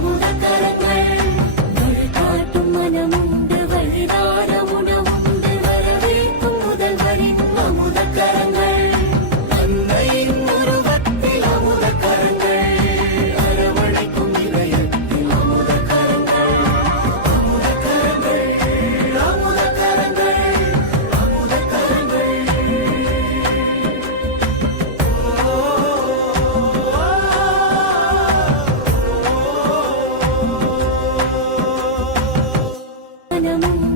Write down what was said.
孤单。సకలము